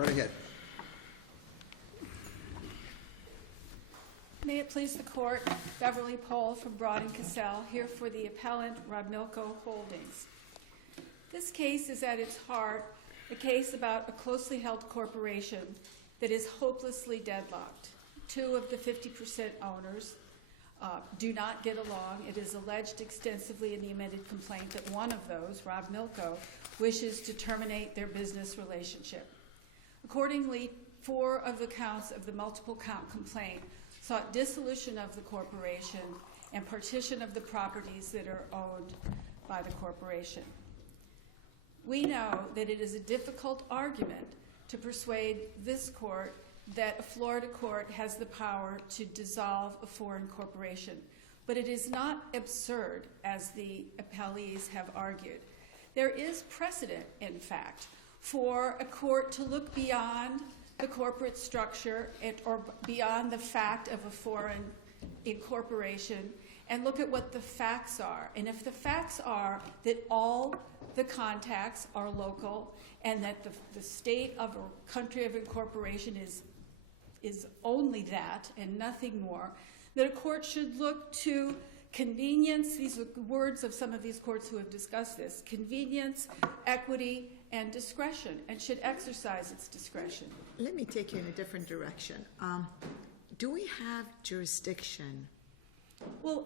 right ahead. May it please the Court, Beverly Pohl from Broad and Cassell, here for the appellant Robmilko Holdings. This case is at its heart a case about a closely held corporation that is hopelessly deadlocked. Two of the 50% owners do not get along. It is alleged extensively in the amended complaint that one of those, Robmilko, wishes to terminate their business relationship. Accordingly, 4 of the counts of the multiple count complaint sought dissolution of the corporation and partition of the properties that are owned by the corporation. We know that it is a difficult argument to persuade this court that a Florida court has the power to dissolve a foreign corporation, but it is not absurd, as the appellees have argued. There is precedent, in fact, for a court to look beyond the corporate structure or beyond the fact of a foreign incorporation and look at what the facts are. And if the facts are that all the contacts are local and that the state of a country of incorporation is only that and nothing more, that a court should look to convenience, these are words of some of these courts who have discussed this, convenience, equity, and discretion, and should exercise its discretion. Let me take you in a different direction. Do we have jurisdiction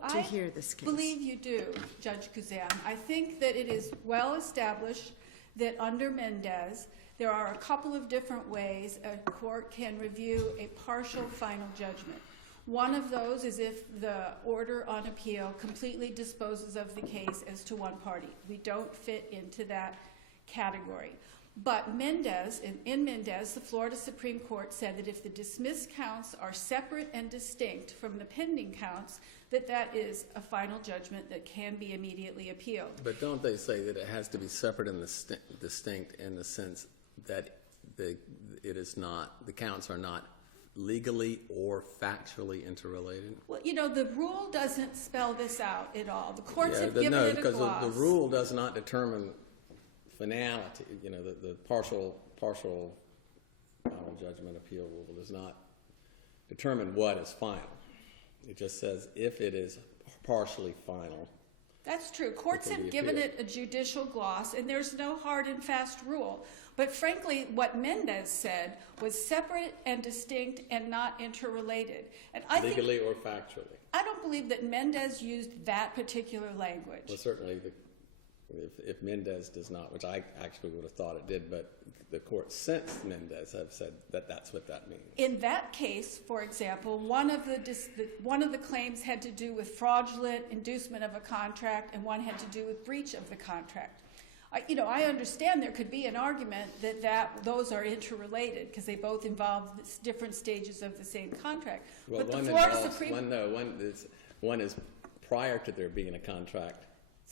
to hear this case? I believe you do, Judge Kuzan. I think that it is well established that under Mendez, there are a couple of different ways a court can review a partial final judgment. One of those is if the order on appeal completely disposes of the case as to one party. We don't fit into that category. But Mendez, in Mendez, the Florida Supreme Court said that if the dismissed counts are separate and distinct from the pending counts, that is a final judgment that can be immediately appealed. But don't they say that it has to be separate and distinct in the sense that it is not, the counts are not legally or factually interrelated? Well, you know, the rule doesn't spell this out at all. The courts have given it a gloss. No, because the rule does not determine finality. You know, the partial final judgment appeal rule does not determine what is final. It just says if it is partially final. That's true. Courts have given it a judicial gloss, and there's no hard and fast rule. But frankly, what Mendez said was separate and distinct and not interrelated. And legally or factually? I don't believe that Mendez used that particular language. Well, certainly, if Mendez does not, which I actually would have thought it did, but the court since Mendez have said that that's what that means. In that case, for example, one of the claims had to do with fraudulent inducement of a contract, and one had to do with breach of the contract. I understand there could be an argument that those are interrelated because they both involve different stages of the same contract. Well, but one the Florida involves, Supreme one is prior to there being a contract.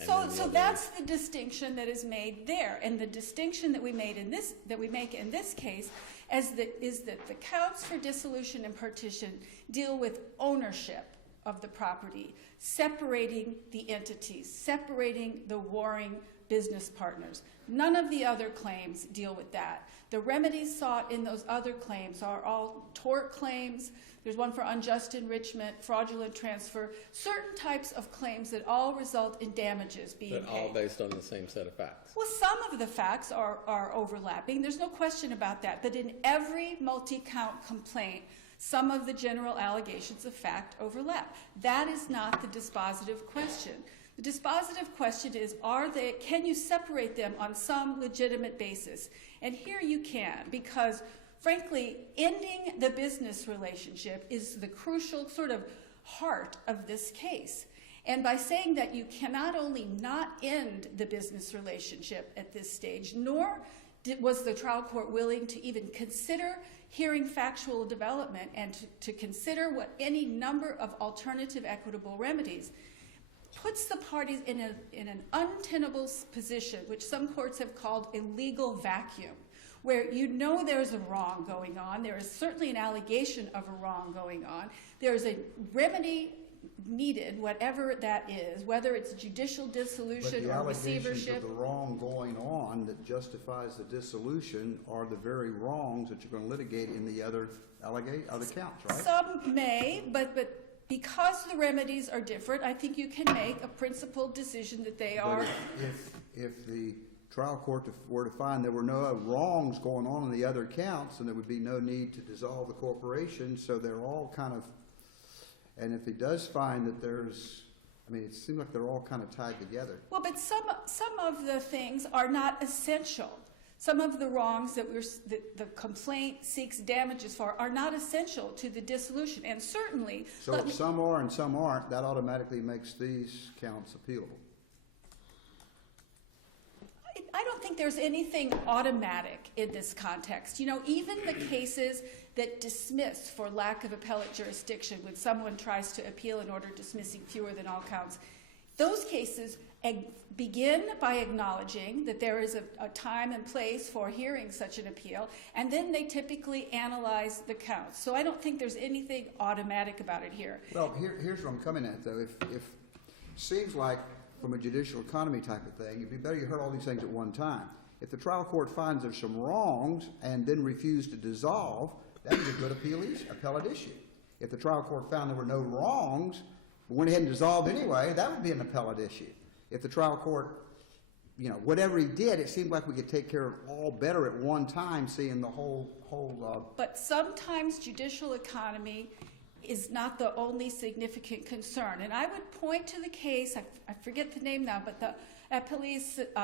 So that's the distinction that is made there, and the distinction that we make in this case is that the counts for dissolution and partition deal with ownership of the property, separating the entities, separating the warring business partners. None of the other claims deal with that. The remedies sought in those other claims are all tort claims. There's one for unjust enrichment, fraudulent transfer, certain types of claims that all result in damages being paid. But all based on the same set of facts. Well, some of the facts are overlapping. There's no question about that. But in every multi-count complaint, some of the general allegations of fact overlap. That is not the dispositive question. The dispositive question is, can you separate them on some legitimate basis? And here you can, because frankly, ending the business relationship is the crucial sort of heart of this case. And by saying that you cannot only not end the business relationship at this stage, nor was the trial court willing to even consider hearing factual development and to consider what any number of alternative equitable remedies, puts the parties in an untenable position, which some courts have called a legal vacuum, where you know there's a wrong going on. There is certainly an allegation of a wrong going on. There is a remedy needed, whatever that is, whether it's judicial dissolution or But the allegations receivership. of the wrong going on that justifies the dissolution are the very wrongs that you're going to litigate in the other counts, right? Some may, but because the remedies are different, I think you can make a principled decision that they are. But if the trial court were to find there were no wrongs going on in the other counts, then there would be no need to dissolve the corporation, so they're all kind of, and if he does find that there's, I mean, it seems like they're all kind of tied together. Well, but some of the things are not essential. Some of the wrongs that the complaint seeks damages for are not essential to the dissolution, and certainly. So if some are and some aren't, that automatically makes these counts appealable. I don't think there's anything automatic in this context. You know, even the cases that dismiss for lack of appellate jurisdiction when someone tries to appeal in order dismissing fewer than all counts, those cases begin by acknowledging that there is a time and place for hearing such an appeal, and then they typically analyze the counts. So I don't think there's anything automatic about it here. Well, here's where I'm coming at, though. If seems like from a judicial economy type of thing, it'd be better you heard all these things at one time. If the trial court finds there's some wrongs and then refused to dissolve, that is a good appellate issue. If the trial court found there were no wrongs, but went ahead and dissolved anyway, that would be an appellate issue. If the trial court, you know, whatever he did, it seemed like we could take care of all better at one time, seeing the whole. But sometimes judicial economy is not the only significant concern. And I would point to the case, I forget the name now, but the Appellate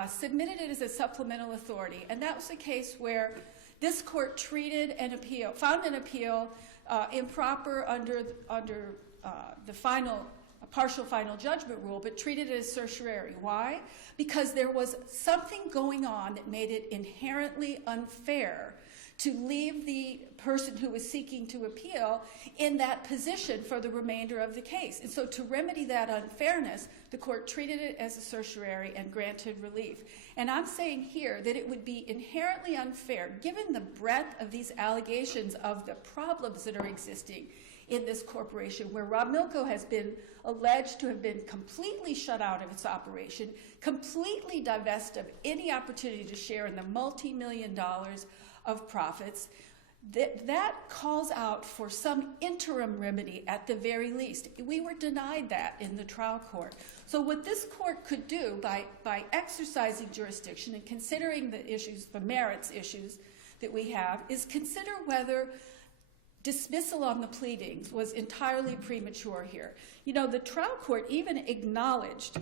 submitted it as a supplemental authority. And that was a case where this court treated an appeal, found an appeal improper under the partial final judgment rule, but treated it as certiorari. Why? Because there was something going on that made it inherently unfair to leave the person who was seeking to appeal in that position for the remainder of the case. And so to remedy that unfairness, the court treated it as a certiorari and granted relief. And I'm saying here that it would be inherently unfair, given the breadth of these allegations of the problems that are existing in this corporation, where Rob Milko has been alleged to have been completely shut out of its operation, completely divested of any opportunity to share in the multi-million dollars of profits, that calls out for some interim remedy at the very least. We were denied that in the trial court. So what this court could do by exercising jurisdiction and considering the issues, the merits issues that we have, is consider whether dismissal on the pleadings was entirely premature here. You know, the trial court even acknowledged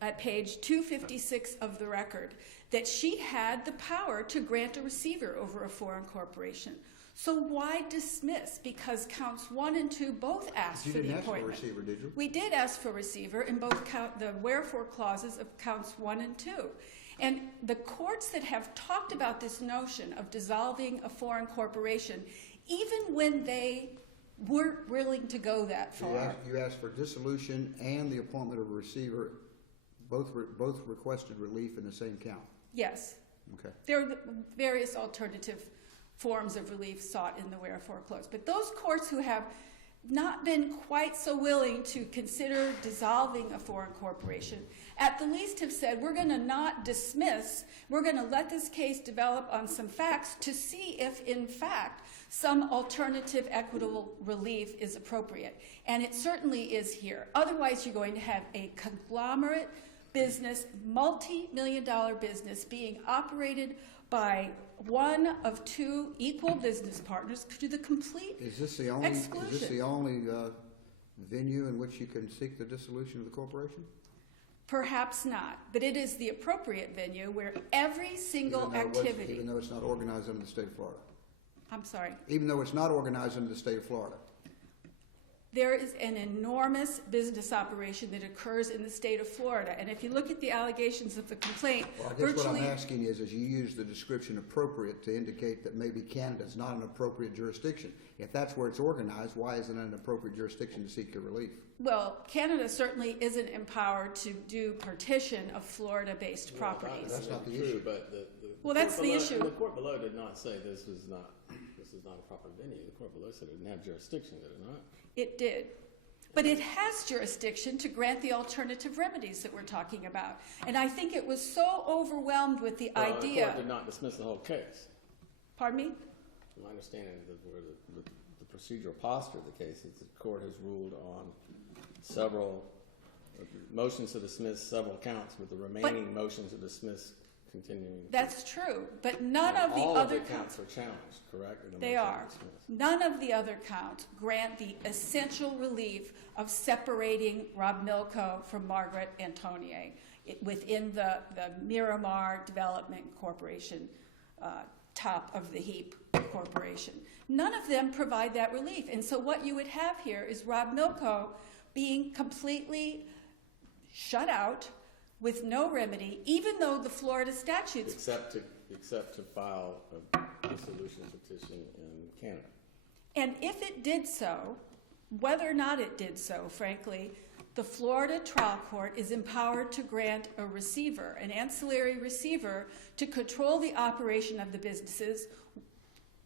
at page 256 of the record that she had the power to grant a receiver over a foreign corporation. So why dismiss? Because counts 1 and 2 both asked for the appointment. You didn't ask for a receiver, did you? We did ask for a receiver in both the wherefore clauses of counts 1 and 2. And the courts that have talked about this notion of dissolving a foreign corporation, even when they weren't willing to go that far. You asked for dissolution and the appointment of a receiver, both requested relief in the same count? Yes. Okay. There are various alternative forms of relief sought in the wherefore clause. But those courts who have not been quite so willing to consider dissolving a foreign corporation, at the least have said, we're going to not dismiss, we're going to let this case develop on some facts to see if, in fact, some alternative equitable relief is appropriate. And it certainly is here. Otherwise, you're going to have a conglomerate business, multi-million-dollar business being operated by one of 2 equal business partners to the complete exclusion. Is this the only venue in which you can seek the dissolution of the corporation? Perhaps not, but it is the appropriate venue where every single activity... Even though it's not organized under the state of Florida? I'm sorry? Even though it's not organized under the state of Florida? There is an enormous business operation that occurs in the state of Florida. And if you look at the allegations of the complaint, well, I guess what I'm asking is you use the description appropriate to indicate that maybe Canada's not an appropriate jurisdiction. If that's where it's organized, why isn't it an appropriate jurisdiction to seek your relief? Well, Canada certainly isn't empowered to do partition of Florida-based properties. That's not the issue. But that's the issue. The court below did not say this is not a proper venue. The court below said it didn't have jurisdiction, did it not? It did. But it has jurisdiction to grant the alternative remedies that we're talking about. And I think it was so overwhelmed with the Well, idea. The court did not dismiss the whole case. Pardon me? My understanding of the procedural posture of the case is the court has ruled on several motions to dismiss several counts, with the remaining motions to dismiss continuing. That's true, but none of the all other of the counts are challenged, correct? In the They motion to are. dismiss. None of the other counts grant the essential relief of separating Rob Milko from Margaret Antonier within the Miramar Development Corporation, top of the heap corporation. None of them provide that relief. And so what you would have here is Rob Milko being completely shut out with no remedy, even though the Florida statutes... Except to file a dissolution petition in Canada. And if it did so, whether or not it did so, frankly, the Florida trial court is empowered to grant a receiver, an ancillary receiver, to control the operation of the businesses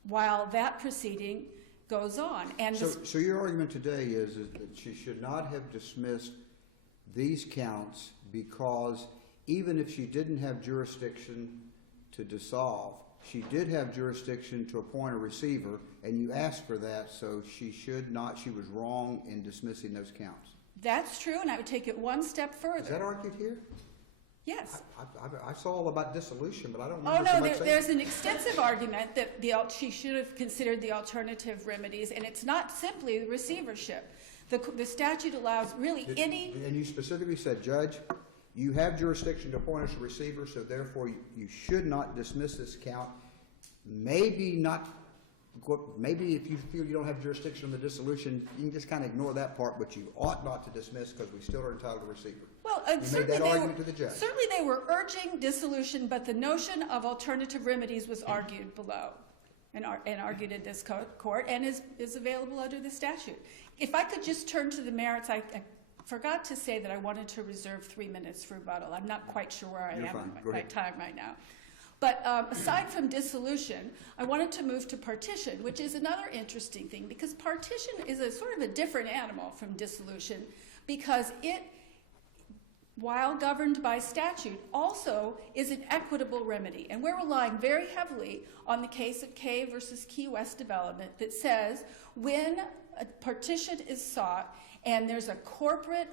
while that proceeding goes on. And So your argument today is that she should not have dismissed these counts because even if she didn't have jurisdiction to dissolve, she did have jurisdiction to appoint a receiver, and you asked for that, so she should not, she was wrong in dismissing those counts. that's true, and I would take it one step further. Is that argued here? Yes. I saw all about dissolution, but I don't Oh, remember no, somebody saying. there's an extensive argument that she should have considered the alternative remedies, and it's not simply the receivership. The statute allows really any... And you specifically said, Judge, you have jurisdiction to appoint us a receiver, so therefore you should not dismiss this count. Maybe if you feel you don't have jurisdiction on the dissolution, you can just kind of ignore that part, but you ought not to dismiss because we still are entitled to a receiver. Well, You made that argument to the judge. certainly they were urging dissolution, but the notion of alternative remedies was argued below and argued in this court and is available under the statute. If I could just turn to the merits, I forgot to say that I wanted to reserve 3 minutes for rebuttal. I'm not quite sure where I You're am fine. in Go my ahead. time right now. But aside from dissolution, I wanted to move to partition, which is another interesting thing, because partition is a sort of a different animal from dissolution, because it, while governed by statute, also is an equitable remedy. And we're relying very heavily on the case of Kay versus Key West Development that says when a partition is sought and there's a corporate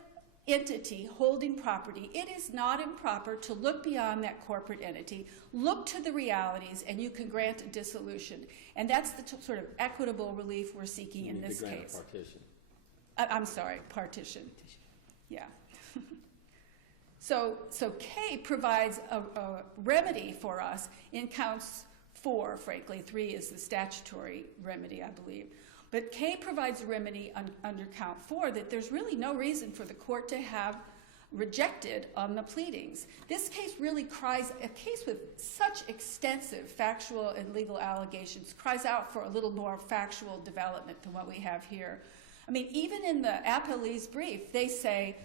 entity holding property, it is not improper to look beyond that corporate entity, look to the realities, and you can grant a dissolution. And that's the sort of equitable relief we're seeking in this grant case. a partition. I'm sorry, partition. Yeah. So Kay provides a remedy for us in counts 4, frankly. 3 is the statutory remedy, I believe. But Kay provides a remedy under count 4 that there's really no reason for the court to have rejected on the pleadings. This case really cries, a case with such extensive factual and legal allegations, cries out for a little more factual development than what we have here. I mean, even in the Appellee's brief, they say,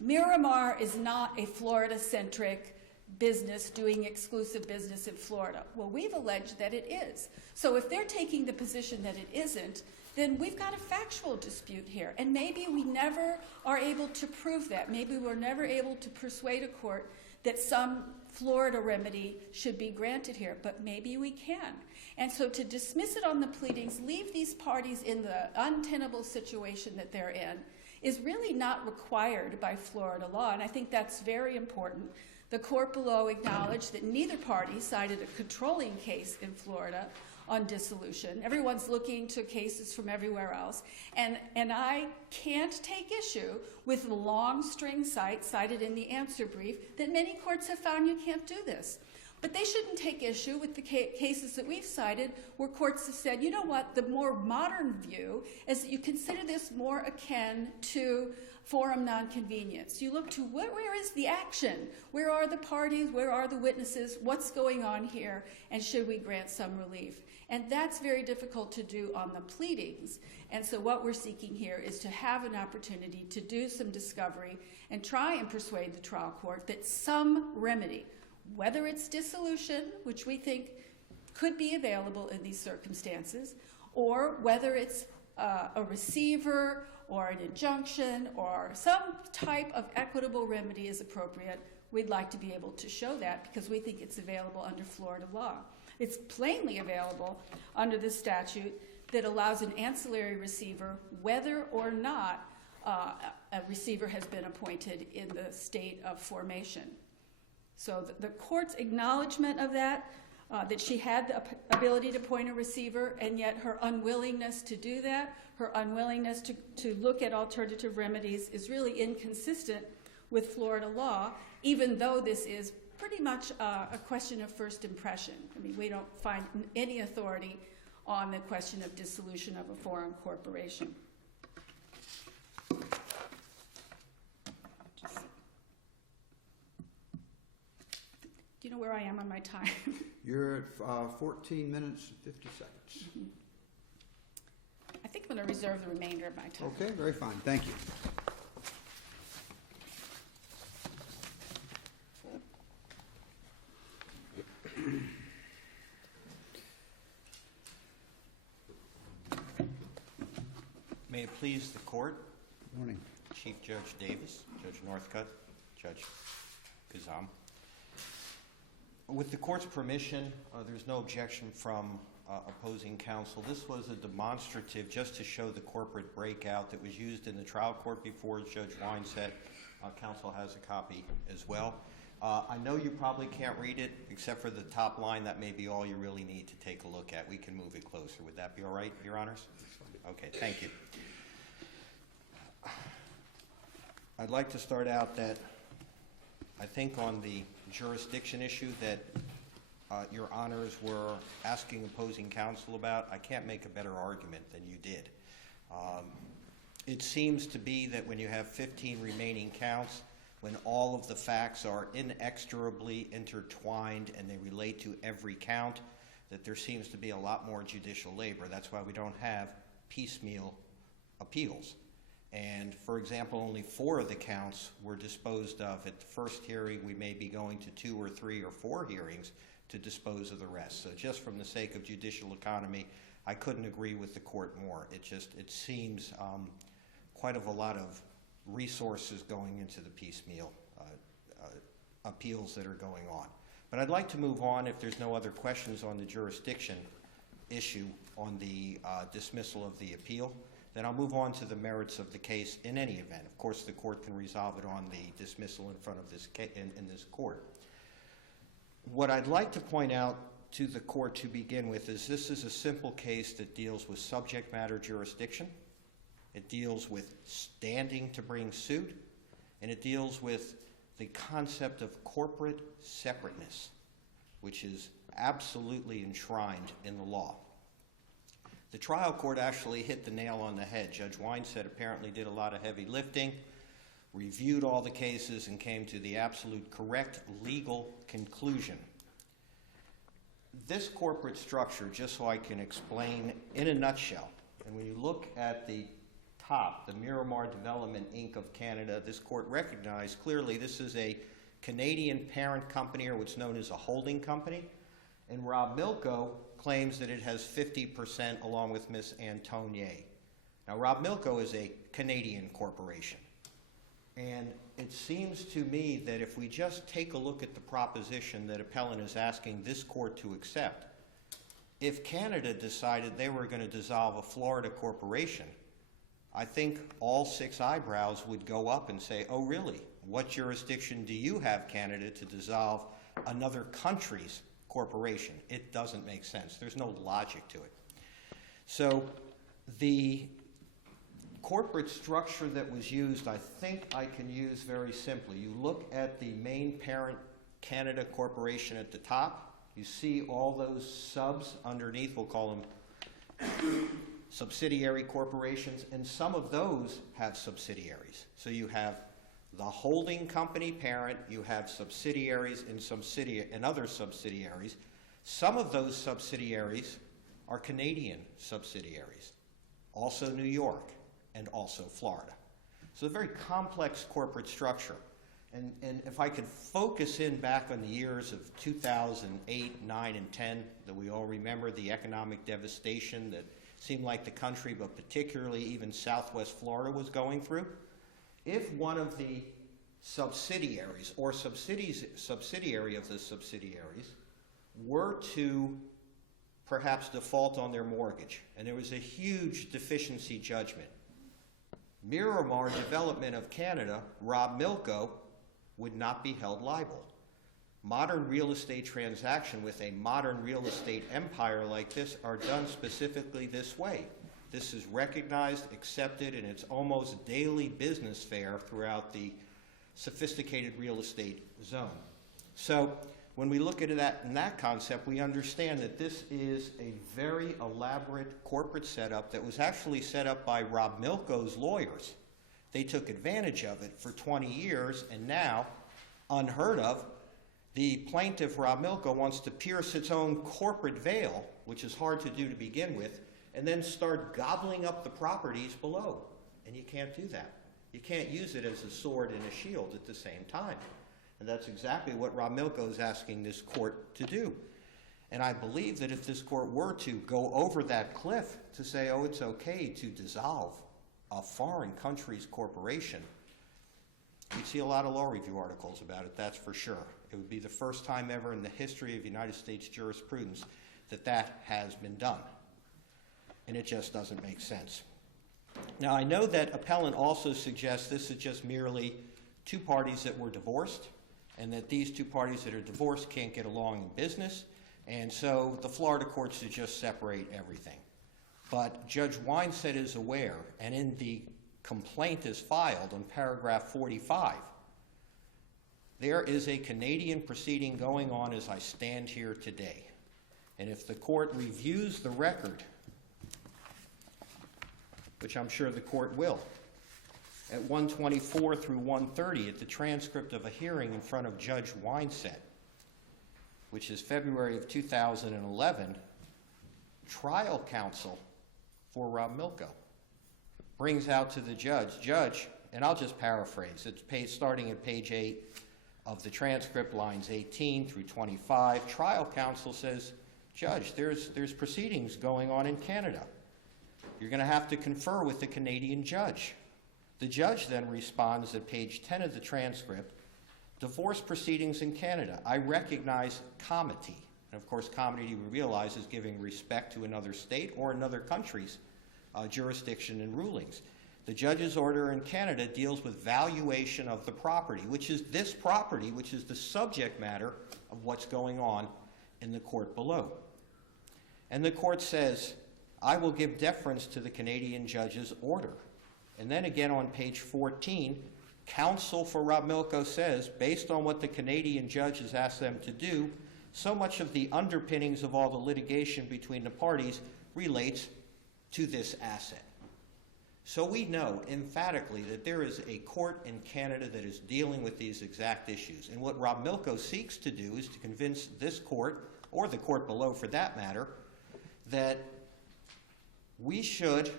Miramar is not a Florida-centric business doing exclusive business in Florida. Well, we've alleged that it is. So if they're taking the position that it isn't, then we've got a factual dispute here. And maybe we never are able to prove that. Maybe we're never able to persuade a court that some Florida remedy should be granted here, but maybe we can. And so to dismiss it on the pleadings, leave these parties in the untenable situation that they're in, is really not required by Florida law, and I think that's very important. The court below acknowledged that neither party cited a controlling case in Florida on dissolution. Everyone's looking to cases from everywhere else, and I can't take issue with the long string cited in the answer brief that many courts have found you can't do this. But they shouldn't take issue with the cases that we've cited where courts have said, you know what, the more modern view is that you consider this more akin to forum nonconvenience. You look to where is the action? Where are the parties? Where are the witnesses? What's going on here? And should we grant some relief? And that's very difficult to do on the pleadings. And so what we're seeking here is to have an opportunity to do some discovery and try and persuade the trial court that some remedy, whether it's dissolution, which we think could be available in these circumstances, or whether it's a receiver or an injunction or some type of equitable remedy is appropriate, we'd like to be able to show that because we think it's available under Florida law. It's plainly available under the statute that allows an ancillary receiver whether or not a receiver has been appointed in the state of formation. So the court's acknowledgement of that, that she had the ability to appoint a receiver, and yet her unwillingness to do that, her unwillingness to look at alternative remedies is really inconsistent with Florida law, even though this is pretty much a question of first impression. I mean, we don't find any authority on the question of dissolution of a foreign corporation. Do you know where I am on my time? You're at 14 minutes and 50 seconds. I think I'm going to reserve the remainder of my time. Okay, very fine. Thank you. May it please the court, Morning. Chief Judge Davis, Judge Northcutt, Judge Kazam. With the court's permission, there's no objection from opposing counsel. This was a demonstrative just to show the corporate breakout that was used in the trial court before. Judge Wine said counsel has a copy as well. I know you probably can't read it except for the top line. That may be all you really need to take a look at. We can move it closer. Would that be all right, Your Honors? Okay, thank you. I'd like to start out that I think on the jurisdiction issue that Your Honors were asking opposing counsel about, I can't make a better argument than you did. It seems to be that when you have 15 remaining counts, when all of the facts are inexorably intertwined and they relate to every count, that there seems to be a lot more judicial labor. That's why we don't have piecemeal appeals. And for example, only 4 of the counts were disposed of at the first hearing. We may be going to 2 or 3 or 4 hearings to dispose of the rest. So just from the sake of judicial economy, I couldn't agree with the court more. It seems quite a lot of resources going into the piecemeal appeals that are going on. But I'd like to move on, if there's no other questions on the jurisdiction issue on the dismissal of the appeal, then I'll move on to the merits of the case in any event. Of course, the court can resolve it on the dismissal in front of this in this court. What I'd like to point out to the court to begin with is this is a simple case that deals with subject matter jurisdiction. It deals with standing to bring suit, and it deals with the concept of corporate separateness, which is absolutely enshrined in the law. The trial court actually hit the nail on the head. Judge Weinstead apparently did a lot of heavy lifting, reviewed all the cases, and came to the absolute correct legal conclusion. This corporate structure, just so I can explain in a nutshell, and when you look at the top, the Miramar Development Inc. of Canada, this court recognized clearly this is a Canadian parent company, or what's known as a holding company, and Rob Milko claims that it has 50% along with Ms. Antonier. Now, Rob Milko is a Canadian corporation, and it seems to me that if we just take a look at the proposition that appellant is asking this court to accept, if Canada decided they were going to dissolve a Florida corporation, I think all 6 eyebrows would go up and say, oh really? What jurisdiction do you have, Canada, to dissolve another country's corporation? It doesn't make sense. There's no logic to it. So the corporate structure that was used, I think I can use very simply. You look at the main parent Canada Corporation at the top. You see all those subs underneath. We'll call them subsidiary corporations, and some of those have subsidiaries. So you have the holding company parent, you have subsidiaries and other subsidiaries. Some of those subsidiaries are Canadian subsidiaries, also New York, and also Florida. So a very complex corporate structure. And if I could focus in back on the years of 2008, 9, and 10, that we all remember, the economic devastation that seemed like the country, but particularly even Southwest Florida, was going through. If one of the subsidiaries or subsidiary of the subsidiaries were to perhaps default on their mortgage, and there was a huge deficiency judgment, Miramar Development of Canada, Rob Milko, would not be held liable. Modern real estate transactions with a modern real estate empire like this are done specifically this way. This is recognized, accepted, and it's almost daily business fare throughout the sophisticated real estate zone. So when we look at that in that concept, we understand that this is a very elaborate corporate setup that was actually set up by Rob Milko's lawyers. They took advantage of it for 20 years, and now, unheard of, the plaintiff, Rob Milko, wants to pierce its own corporate veil, which is hard to do to begin with, and then start gobbling up the properties below. And you can't do that. You can't use it as a sword and a shield at the same time. And that's exactly what Rob Milko is asking this court to do. And I believe that if this court were to go over that cliff to say, oh, it's okay to dissolve a foreign country's corporation, you'd see a lot of law review articles about it, that's for sure. It would be the first time ever in the history of United States jurisprudence that that has been done. And it just doesn't make sense. Now, I know that appellant also suggests this is just merely two parties that were divorced, and that these two parties that are divorced can't get along in business, and so the Florida courts should just separate everything. But Judge Weinstein is aware, and in the complaint is filed on paragraph 45, there is a Canadian proceeding going on as I stand here today. And if the court reviews the record, which I'm sure the court will, at 124 through 130 at the transcript of a hearing in front of Judge Weinstein, which is February of 2011, trial counsel for Rob Milko brings out to the judge, and I'll just paraphrase, it's starting at page 8 of the transcript, lines 18 through 25. Trial counsel says, Judge, there's proceedings going on in Canada. You're going to have to confer with the Canadian judge. The judge then responds at page 10 of the transcript, divorce proceedings in Canada. I recognize comity. And of course, comity we realize is giving respect to another state or another country's jurisdiction and rulings. The judge's order in Canada deals with valuation of the property, which is this property, which is the subject matter of what's going on in the court below. And the court says, I will give deference to the Canadian judge's order. And then again on page 14, counsel for Rob Milko says, based on what the Canadian judge has asked them to do, so much of the underpinnings of all the litigation between the parties relates to this asset. So we know emphatically that there is a court in Canada that is dealing with these exact issues. And what Rob Milko seeks to do is to convince this court, or the court below for that matter, that we should,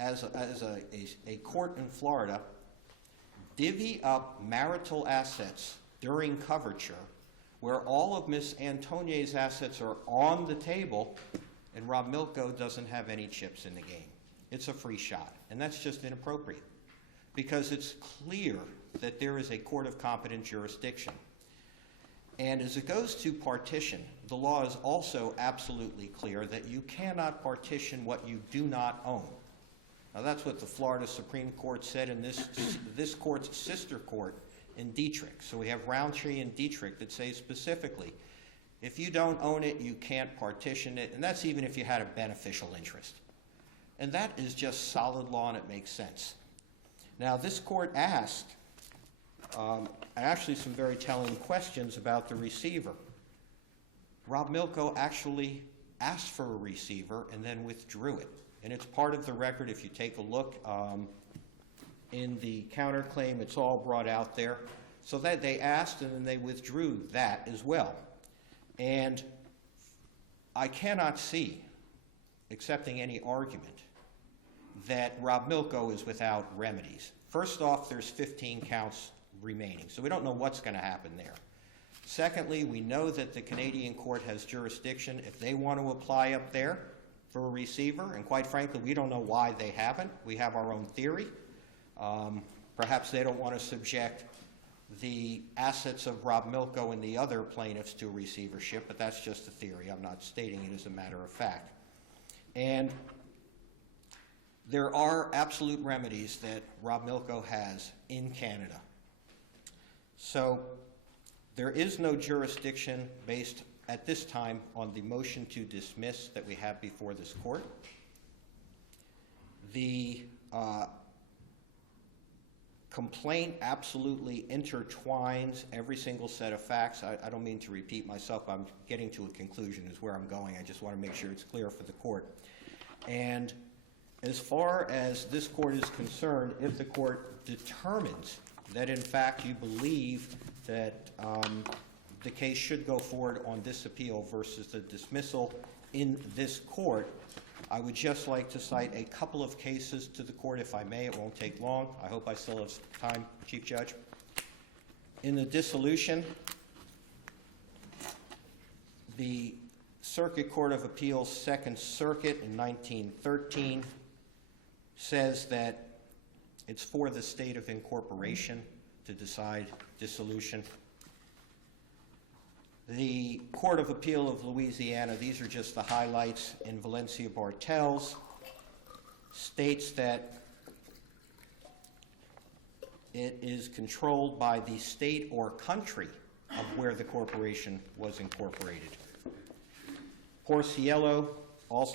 as a court in Florida, divvy up marital assets during coverture where all of Ms. Antonier's assets are on the table and Rob Milko doesn't have any chips in the game. It's a free shot, and that's just inappropriate because it's clear that there is a court of competent jurisdiction. And as it goes to partition, the law is also absolutely clear that you cannot partition what you do not own. Now that's what the Florida Supreme Court said in this court's sister court in Dietrich. So we have Roundtree and Dietrich that say specifically, if you don't own it, you can't partition it, and that's even if you had a beneficial interest. And that is just solid law, and it makes sense. Now, this court asked actually some very telling questions about the receiver. Rob Milko actually asked for a receiver and then withdrew it. And it's part of the record. If you take a look in the counterclaim, it's all brought out there. So that they asked and then they withdrew that as well. And I cannot see, accepting any argument, that Rob Milko is without remedies. First off, there's 15 counts remaining, so we don't know what's going to happen there. Secondly, we know that the Canadian court has jurisdiction. If they want to apply up there, for a receiver, and quite frankly, we don't know why they haven't. We have our own theory. Perhaps they don't want to subject the assets of Rob Milko and the other plaintiffs to receivership, but that's just a theory. I'm not stating it as a matter of fact. And there are absolute remedies that Rob Milko has in Canada. So there is no jurisdiction based at this time on the motion to dismiss that we have before this court. The complaint absolutely intertwines every single set of facts. I don't mean to repeat myself. I'm getting to a conclusion is where I'm going. I just want to make sure it's clear for the court. And as far as this court is concerned, if the court determines that in fact you believe that the case should go forward on this appeal versus the dismissal in this court, I would just like to cite a couple of cases to the court, if I may. It won't take long. I hope I still have time, Chief Judge. In the dissolution, the Circuit Court of Appeals, Second Circuit in 1913 says that it's for the state of incorporation to decide dissolution. The Court of Appeal of Louisiana, these are just the highlights, in Valencia Bartels, states that it is controlled by the state or country of where the corporation was incorporated. Porciello,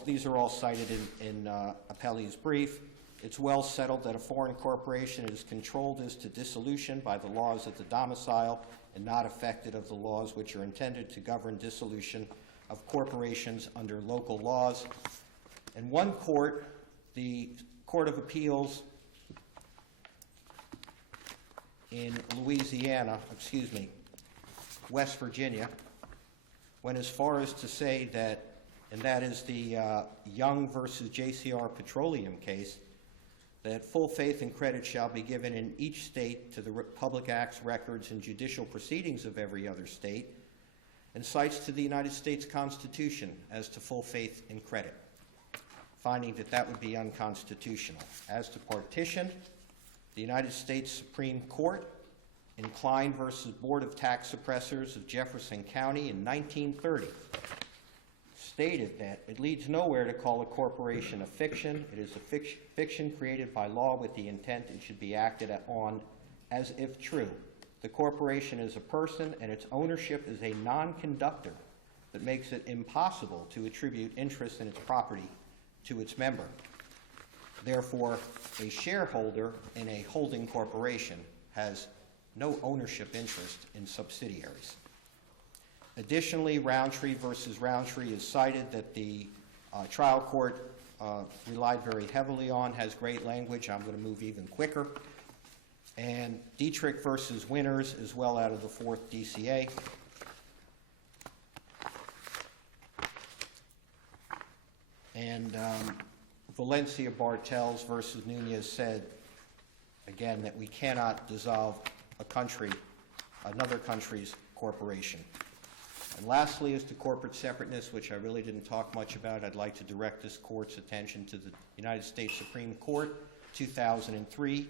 these are all cited in Appellate's brief. It's well settled that a foreign corporation is controlled as to dissolution by the laws of the domicile and not affected of the laws which are intended to govern dissolution of corporations under local laws. And one court, the Court of Appeals in West Virginia, went as far as to say that, and that is the Young versus JCR Petroleum case, that full faith and credit shall be given in each state to the public acts, records, and judicial proceedings of every other state, and cites to the United States Constitution as to full faith and credit, finding that that would be unconstitutional. As to partition, the United States Supreme Court in Klein versus Board of Tax Suppressors of Jefferson County in 1930 stated that it leads nowhere to call a corporation a fiction. It is a fiction created by law with the intent it should be acted on as if true. The corporation is a person, and its ownership is a non-conductor that makes it impossible to attribute interest in its property to its member. Therefore, a shareholder in a holding corporation has no ownership interest in subsidiaries. Additionally, Roundtree versus Roundtree is cited that the trial court relied very heavily on, has great language. I'm going to move even quicker. And Dietrich versus Winners is well out of the 4th DCA. And Valencia Bartels versus Nunez said, again, that we cannot dissolve another country's corporation. And lastly, as to corporate separateness, which I really didn't talk much about, I'd like to direct this court's attention to the United States Supreme Court, 2003,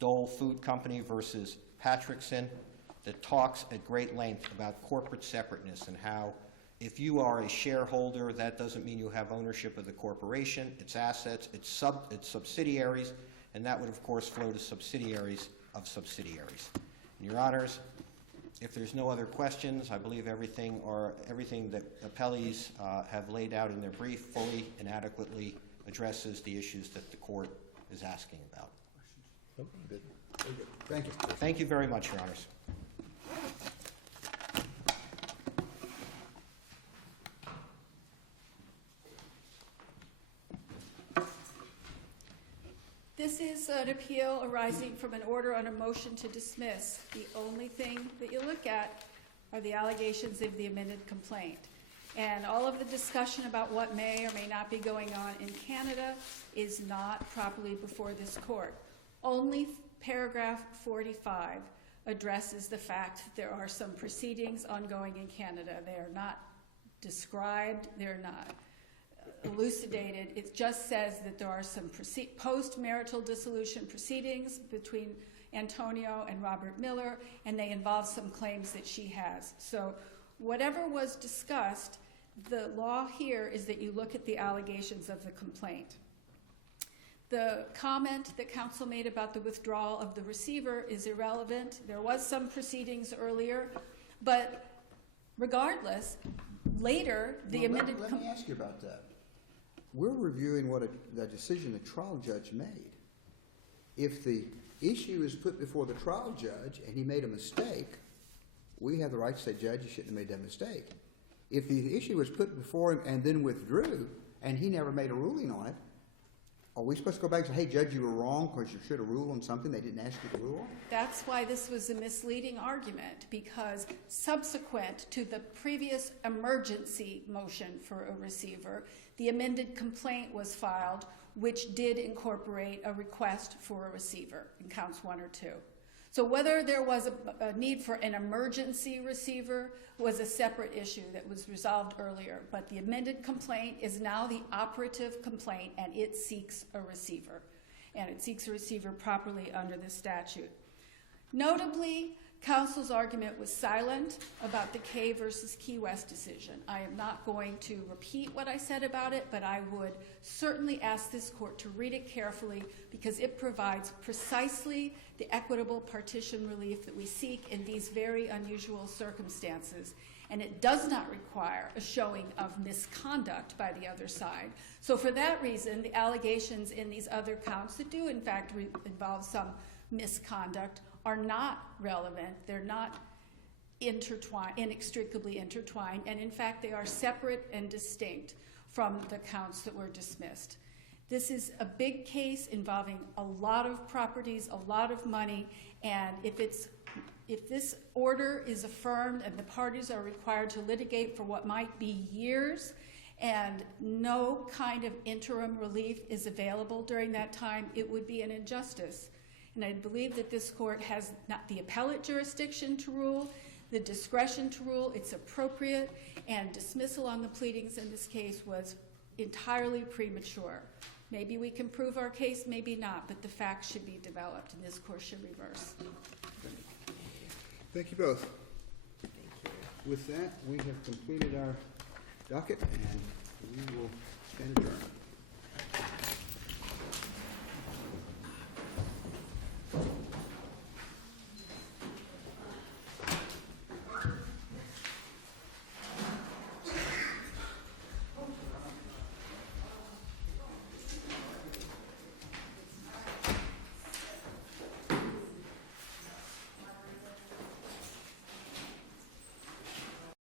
Dole Food Company versus Patrickson, that talks at great length about corporate separateness and how if you are a shareholder, that doesn't mean you have ownership of the corporation, its assets, its subsidiaries, and that would, of course, flow to subsidiaries of subsidiaries. And Your Honors, if there's no other questions, I believe everything that appellees have laid out in their brief fully and adequately addresses the issues that the court is asking about. Good. Thank you. Thank you very much, Your Honors. This is an appeal arising from an order on a motion to dismiss. The only thing that you look at are the allegations of the amended complaint. And all of the discussion about what may or may not be going on in Canada is not properly before this court. Only paragraph 45 addresses the fact that there are some proceedings ongoing in Canada. They are not described. They're not elucidated. It just says that there are some post-marital dissolution proceedings between Antonio and Robert Miller, and they involve some claims that she has. So whatever was discussed, the law here is that you look at the allegations of the complaint. The comment that counsel made about the withdrawal of the receiver is irrelevant. There was some proceedings earlier, but regardless, later, the amended... Let me ask you about that. We're reviewing what the decision the trial judge made. If the issue is put before the trial judge and he made a mistake, we have the right to say, Judge, you shouldn't have made that mistake. If the issue was put before him and then withdrew and he never made a ruling on it, are we supposed to go back and say, hey, Judge, you were wrong because you should have ruled on something they didn't ask you to rule on? That's why this was a misleading argument, because subsequent to the previous emergency motion for a receiver, the amended complaint was filed, which did incorporate a request for a receiver in counts 1 or 2. So whether there was a need for an emergency receiver was a separate issue that was resolved earlier. But the amended complaint is now the operative complaint, and it seeks a receiver. And it seeks a receiver properly under the statute. Notably, counsel's argument was silent about the Kay versus Key West decision. I am not going to repeat what I said about it, but I would certainly ask this court to read it carefully, because it provides precisely the equitable partition relief that we seek in these very unusual circumstances. And it does not require a showing of misconduct by the other side. So for that reason, the allegations in these other counts that do in fact involve some misconduct are not relevant. They're not inextricably intertwined, and in fact they are separate and distinct from the counts that were dismissed. This is a big case involving a lot of properties, a lot of money, and if this order is affirmed and the parties are required to litigate for what might be years, and no kind of interim relief is available during that time, it would be an injustice. And I believe that this court has not the appellate jurisdiction to rule, the discretion to rule. It's appropriate, and dismissal on the pleadings in this case was entirely premature. Maybe we can prove our case, maybe not, but the facts should be developed, and this court should reverse. Thank you both. Thank you. With that, we have completed our docket, and we will stand adjourned.